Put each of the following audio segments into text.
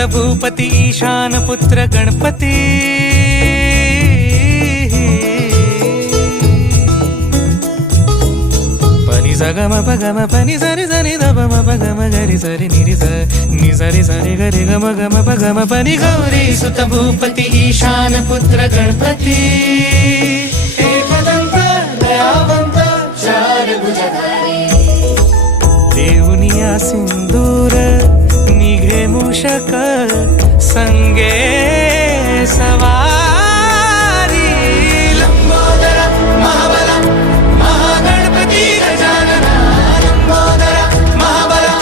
सुत भूपती ईशान पुत्र गणपती पनी सगम पगम पनी सरी सरी दबम पगम गरी सरी निरी नि सरी सरी गरी गम गम पगम पनी गौरी सुत भूपती ईशान पुत्र गणपती एकदंत दयावंत चार भुजधारी देवनिया सिंदूर निघे मूषक संगे सवारी लंबोदर महाबला महागणपती गजानना लंबोदर महाबला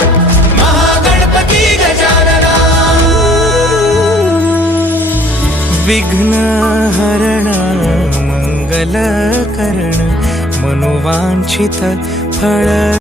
महागणपती गजानना विघ्न हरण मंगल करण मनोवांछित फळ